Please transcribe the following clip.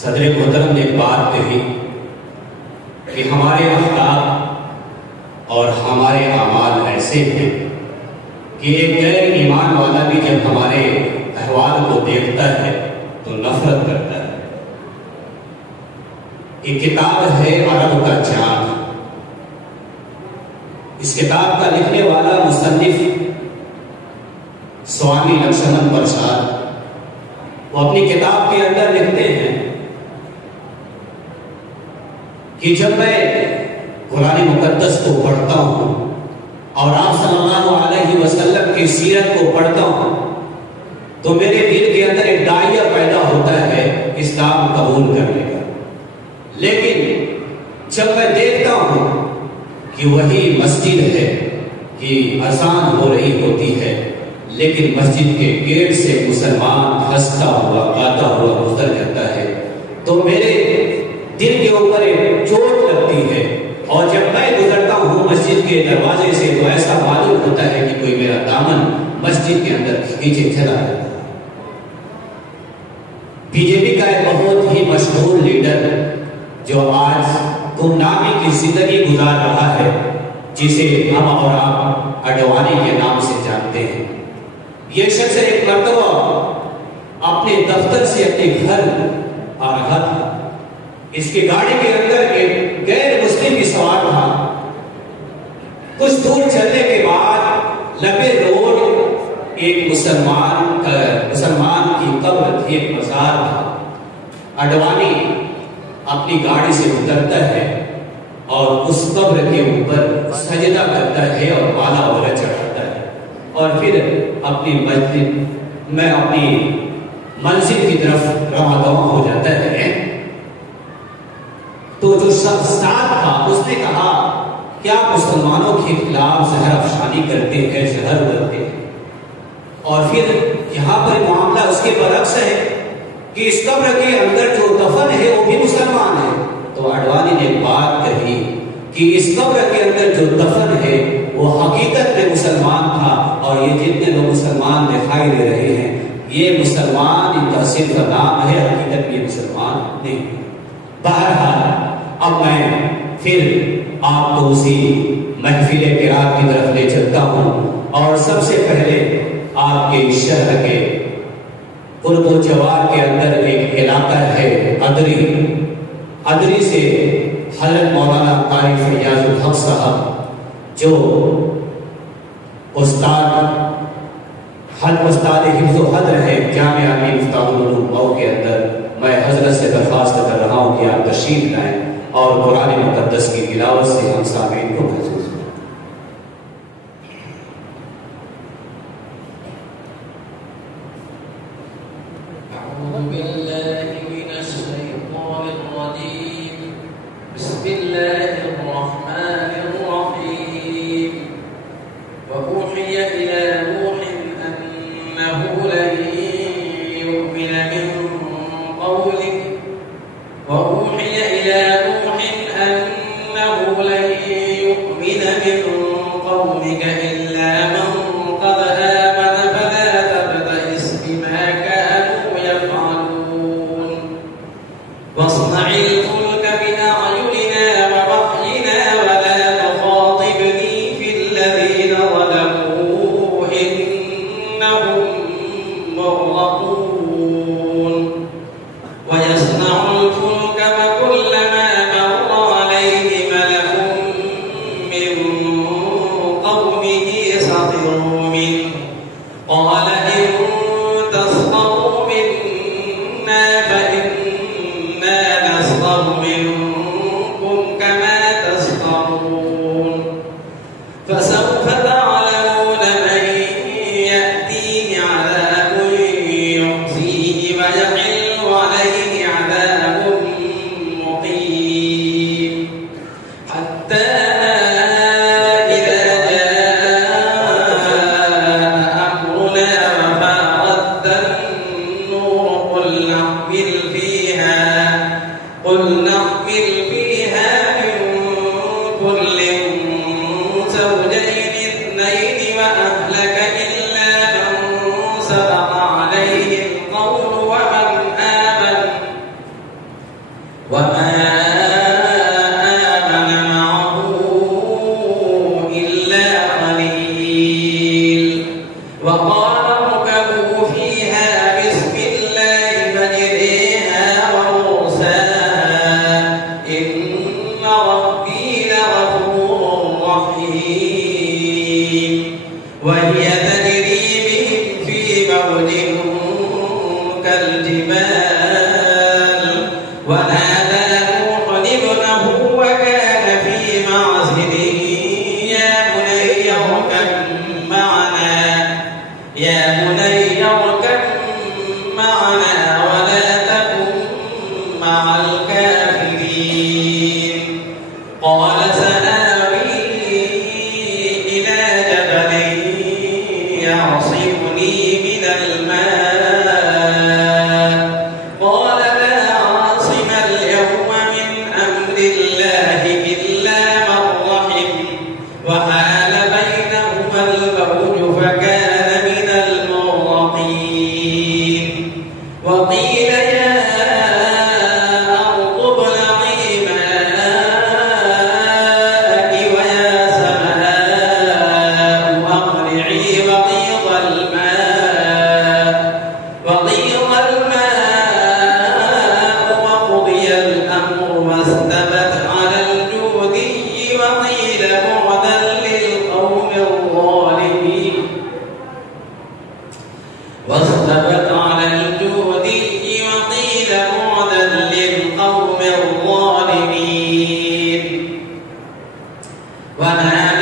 صدر محترم نے ایک بات کہی کہ ہمارے اخلاق اور ہمارے اعمال ایسے ہیں کہ ایک غیر ایمان والا بھی جب ہمارے احوال کو دیکھتا ہے تو نفرت کرتا ہے۔ ایک کتاب ہے عرب کا چاند، اس کتاب کا لکھنے والا مصنف سوامی لکشمن پرساد، وہ اپنی کتاب کے اندر لکھتے ہیں کہ جب میں قرآن مقدس کو پڑھتا ہوں اور آپ صلی اللہ علیہ وسلم کی سیرت کو پڑھتا ہوں تو میرے دل کے اندر ایک دائرہ پیدا ہوتا ہے اسلام قبول کرنے کا، لیکن جب میں دیکھتا ہوں کہ وہی مسجد ہے کہ اذان ہو رہی ہوتی ہے لیکن مسجد کے گیٹ سے مسلمان ہنستا ہوا گاتا ہوا گزر جاتا ہے تو میرے دل کے اوپر ایک چوٹ لگتی ہے، اور جب میں گزرتا ہوں مسجد کے دروازے سے تو ایسا معلوم ہوتا ہے کہ کوئی میرا دامن مسجد کے اندر کھینچے چلا جاتا ہے۔ بی جے پی کا ایک بہت ہی مشہور لیڈر جو آج گمنامی کی زندگی گزار رہا ہے، جسے ہم اور آپ اڈوانی کے نام سے جانتے ہیں، یہ شخص ایک مرتبہ اپنے دفتر سے اپنے گھر آ رہا تھا، اس کی گاڑی کے اندر ایک غیر مسلم بھی سوار تھا۔ کچھ دور چلنے کے بعد لمبے روڈ ایک مسلمان کی قبر تھی، ایک مزار تھا۔ اڈوانی اپنی گاڑی سے اترتا ہے اور اس قبر کے اوپر سجدہ کرتا ہے اور مالا وغیرہ چڑھاتا ہے، اور پھر اپنی منزل کی طرف رواں ہو جاتا ہے۔ تو جو شخص ساتھ تھا اس نے کہا کیا مسلمانوں کے خلاف زہر افشانی کرتے ہیں، زہر اگلتے ہیں؟ اور پھر یہاں پر معاملہ اس کے برعکس ہے کہ اس قبر کے اندر جو دفن ہے وہ بھی مسلمان ہے۔ تو اڈوانی نے ایک بات کہی کہ اس قبر کے اندر جو دفن ہے وہ حقیقت میں مسلمان تھا، اور یہ جتنے لوگ مسلمان دکھائی دے رہے ہیں یہ مسلمان ان کا صرف نام ہے، حقیقت میں مسلمان نہیں۔ بہرحال اب میں پھر آپ کو اسی محفل قرات کی طرف لے چلتا ہوں، اور سب سے پہلے آپ کے شہر کے قرب و جوار کے اندر ایک علاقہ ہے ادری سے حضرت مولانا قاری فیاض الحق صاحب جو استاد حفظ و حضر ہے جامعہ مفتاح العلوم مئو کے اندر، میں حضرت سے درخواست کر رہا ہوں کہ آپ تشریف لائیں اور قرآن مقدس کی تلاوت سے ہم سامعین کو محسوس کریں۔ اعوذ باللہ من الشیطان الرجیم، بسم اللہ الرحمن الرحیم، وأوحی إلی نوح أنه لن يؤمن من قولك وأوحي إلى نوح أنه لن يؤمن من قومك إلا من قد آمن فلا تبتئس بما كانوا يفعلون واصنع الفلك بأعيننا ووحينا ولا تخاطبني في الذين ظلموا إنهم مغرقون ويصنع الفلك وكلما مر عليه ملأ من قومه سخر حتى إذا جاء أمرنا وفارت النور قل نحمل فيها من كل زوجين اثنين وأهلك إلا من سبق عليه القول وما آمن معه إلا قليل وقال اركبوا فيها بسم الله مجريها ومرساها إن ربي لغفور رحيم وهي تجري بهم في موج كالجبال ونادى نوح ابنه وكان في معزل يا بني اركب معنا ولا تكن مع الكافرين قال سآوي إلى جبل يعصمني من الماء قال لا عاصم اليوم من أمر الله إلا من رحم وحال بينهما الموج فكان من المغرقين وقيل يا أرض ابلعي ماءك ويا سماء أقلعي وغيض الماء وقضي الأمر واستبت على الجودي وقيل بعدا للقوم الظالمين ونادى